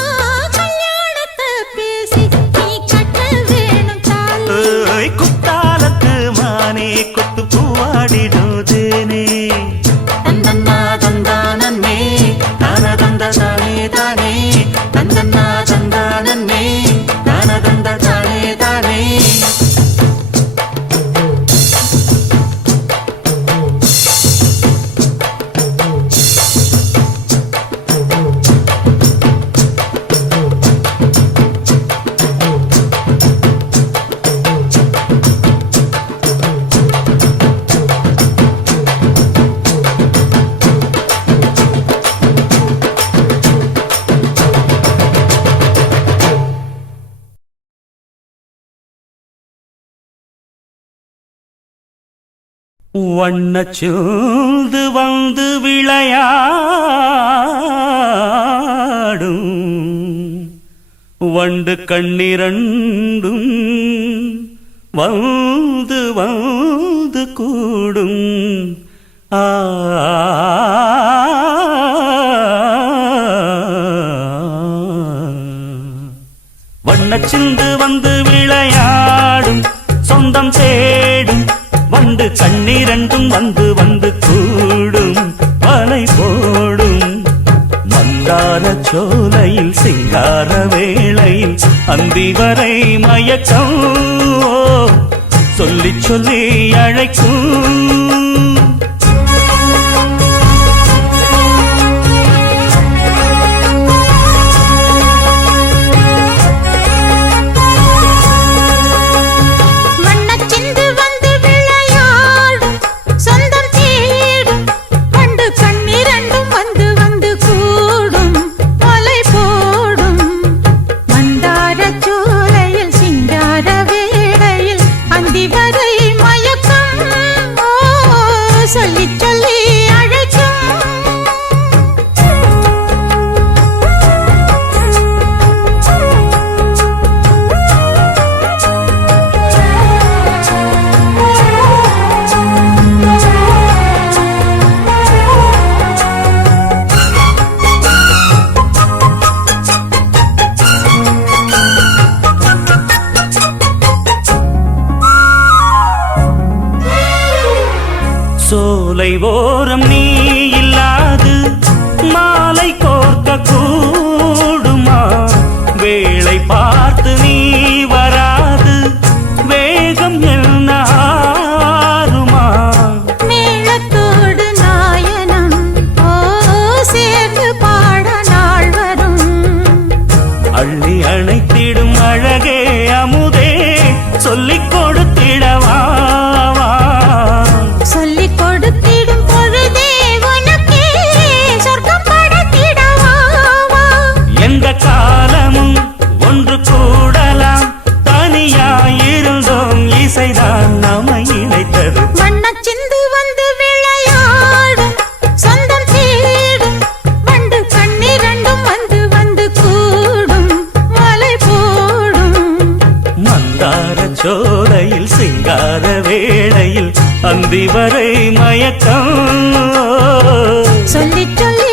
கல்யாணத்தை பேசி நீ கட்ட வேணும் தாலி. ஏய், குத்தாலத்து மானே கொத்து பூவாடிடுதேனே. தந்தன்னா தந்தானே தான தந்த தானே தானே. தந்தன்னா தந்தானே தான தந்த தானே தானே. வண்ணச்சூழ்ந்து வந்து விளையாடும் வண்டு கண்ணிரண்டும் வந்து வந்து கூடும். வண்ணச்சிந்து வந்து விளையாடும் சொந்தம் தேடும் வண்டு கண்ணீரண்டும் வந்து வந்து கூடும் வலை போடும். மந்தார சோலையில் சிங்கார வேளையில் அந்தி வரை மயக்கம் சொல்லி சொல்லி அழைக்கும். சோலை ஓரம் நீ இல்லாது மாலை கோர்க்க கூடுமா? வேளை பார்த்து நீ வராது வேகம் என்ன ஆறுமா? மேளத்தோடு நாயனம் சேர்ந்து பாட நாள் வரும். அள்ளி அணைத்திடும் அழகே அமுதே சொல்லிக் கொடுத்திடவா. சொல்லிக் கொடுத்திடும் பொழுதே உனக்கே சொர்க்கம் படைத்திடவா. எந்த காலமும் ஒன்று கூடலாம் தனியாயிருந்தோம் இசைதான் நம்மை இணைத்தது. வண்ணச்சிந்து வந்து விளையாடும் சொந்தம் தேடும் வண்டு கண்ணிரண்டும் வந்து வந்து கூடும் வலை போடும். மந்தார சோலையில் சிங்கார வேளையில் அந்தி வரை மயக்கம் சொல்லி சொல்லி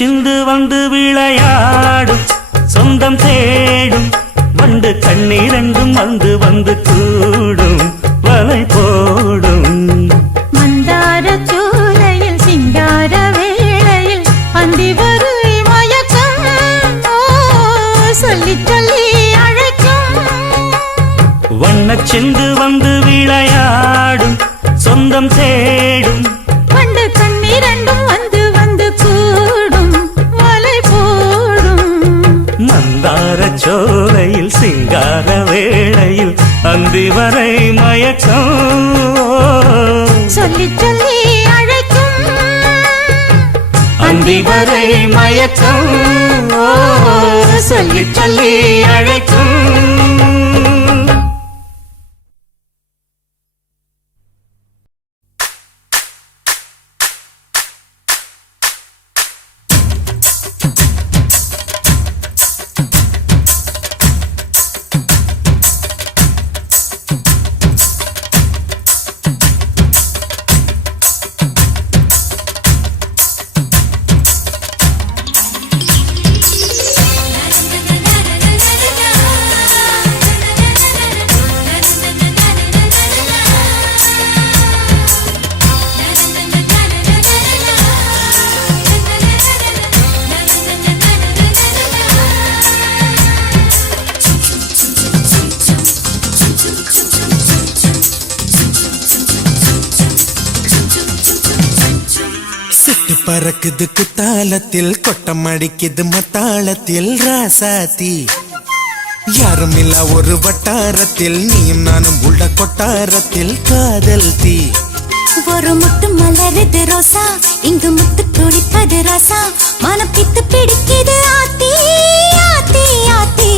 சிந்து வந்து விளையாடும் சொந்தம் தேடும் வண்டு கண்ணீரண்டும் வந்து வந்து கூடும் வலை போடும் மந்தார சோலையில் சிங்கார வேளையில் அந்தி வரை மயக்கம் சொல்லி சொல்லி அழைக்கும் வண்ணச் சிந்து வந்து விளையாடும் சொந்தம் தேடும் வண்டு கண்ணீரண்டும் வந்து வந்து கூடும் வலை போடும் மந்தார சோலையில் சிங்கார வேளையில் அந்தி வரை மயக்கம் சொல்லி சொல்லி அழைக்கும் அந்தி வரை மயக்கம் சொல்லி சொல்லி அழைக்கும் பறக்குது குத்தாலத்தில் கொட்டம் அடிக்குது மத்தாளத்தில் ராசாத்தி யாரும் இல்ல ஒரு வட்டாரத்தில் நீயும் நானும் உள்ள கொட்டாரத்தில் காதல் தீ ஒரு முட்டு மலருது ரோசா இங்கு முத்து துடிப்பது ராசா மனம் பித்து பிடிக்குது ஆத்தி ஆத்தி ஆத்தி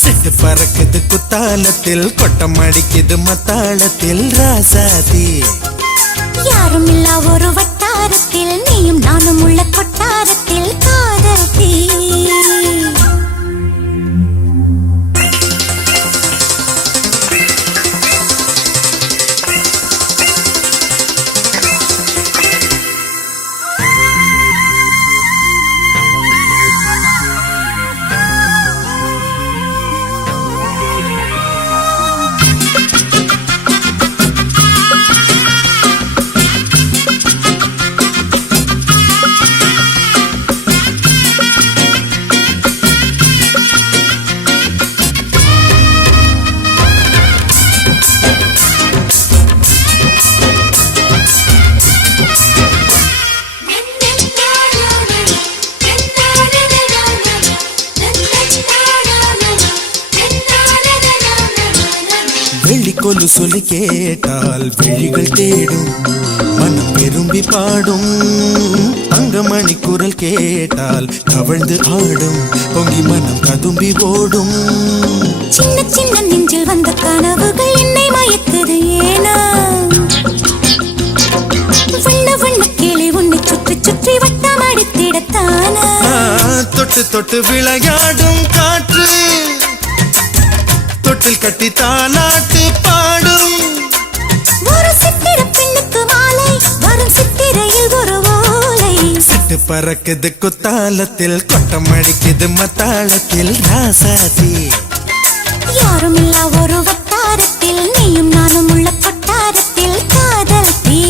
சிட்டு பறக்குது குத்தாலத்தில் கொட்டம் அடிக்குது மத்தாளத்தில் ராசாத்தி யாரும் இல்ல ஒரு வட்டாரத்தில் நீயும் நானும் உள்ள கொட்டாரத்தில் காதல் தீ கொலு சொல்லி கேட்டால் விழிகள் தேடும் மனம் விரும்பி பாடும் தங்கமணி குரல் கேட்டால் தவழ்ந்து ஆடும் பொங்கி மனம் கதும்பி ஓடும் சின்ன சின்ன நெஞ்சில் வந்த கனவுகள் என்னை மயக்குது ஏனா வண்ண வண்ண கிளி உன்னை சுற்றி சுற்றி வட்டம் அடித்திடத்தானா தொட்டு தொட்டு விளையாடும் காற்று தொட்டில் கட்டி தாலாட்டு பாடும் ஒரு சித்திர பெண்ணுக்கு மாலை வரும் சித்திரையில் ஒரு ஓலை சிட்டு பறக்குது குத்தாலத்தில் கொட்டம் அடிக்குது மத்தாளத்தில் ராசாதி யாரும் இல்ல ஒரு வட்டாரத்தில் நீயும் நானும் உள்ள கொட்டாரத்தில் காதல் தீ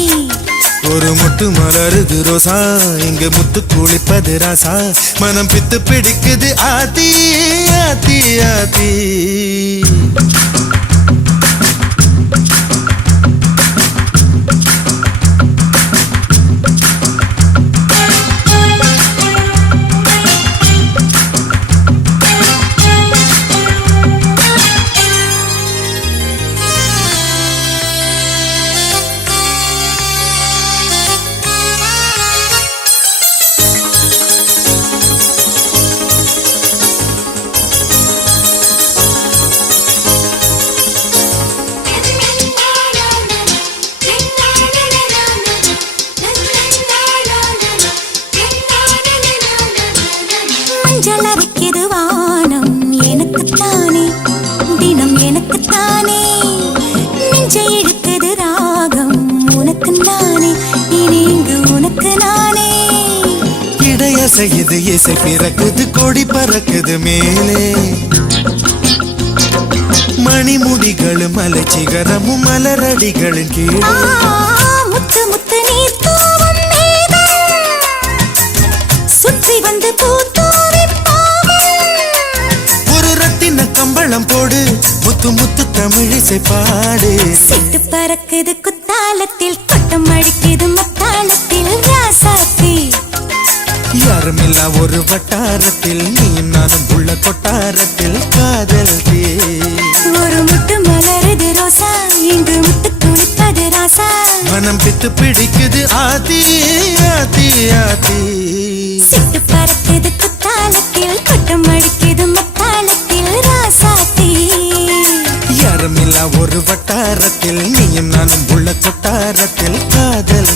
ஒரு முட்டு மலருது ரோசா இங்கு முத்து குளிப்பது ராசா மனம் பித்து பிடிக்குது ஆதி ஆதி ஆதி இசையுது இசை பிறக்குது கொடி பறக்குது மேலே மணிமுடிகளும் மலை சிகரமும் மலரடிகளின் கீழே முத்து முத்து நீர் தூவும் மேகம் சுற்றி வந்து பூத்தூவி ஒரு ரத்தின கம்பளம் போடு முத்து முத்து தமிழிசை பாடு சிட்டு பறக்குது குத்தாலத்தில் கொட்டம் அடிக்குது மத்தாளத்தில் ராசாத்தி யாருமில்லா ஒரு வட்டாரத்தில் நீயும் நானும் உள்ள கொட்டாரத்தில் காதல் தே ஒரு முட்டு மலருது ரோசா இங்கு முட்டு குளிப்பது ராசா மனம் பித்து பிடிக்குது ஆதி ஆதி ஆதி சிட்டு பறக்குது குத்தாலத்தில் கொட்டம் அடிக்குது மத்தாளத்தில் ராசாத்தி யாருமில்லா ஒரு வட்டாரத்தில் நீயும் நானும் உள்ள கொட்டாரத்தில் காதல்